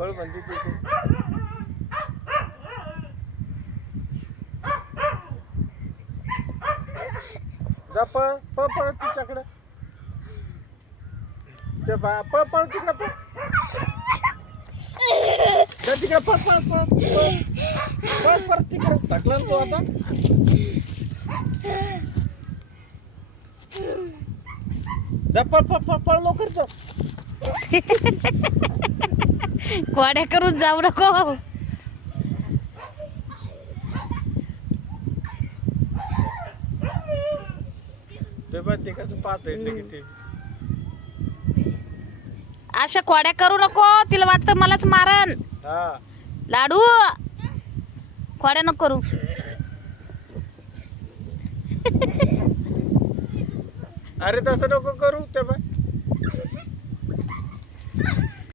पळ म्हणते तिथे. जा पळ पळ पळ तिच्याकडे. ते पळ पळ तिकडे पळ. जा तिकडे पळ पळ पळ पळ परत तिकडे. थकला ना तू आता. जा पळ पळ पळ पळ लवकर जा. कोड्या करून जाऊ नको. ते बघ ते कसं पाहतोय किती. अशा कोड्या करू नको. तिला वाटतं मलाच मारन. हा लाडू कोड्या नको करू. अरे तसं नको करू ते बघ.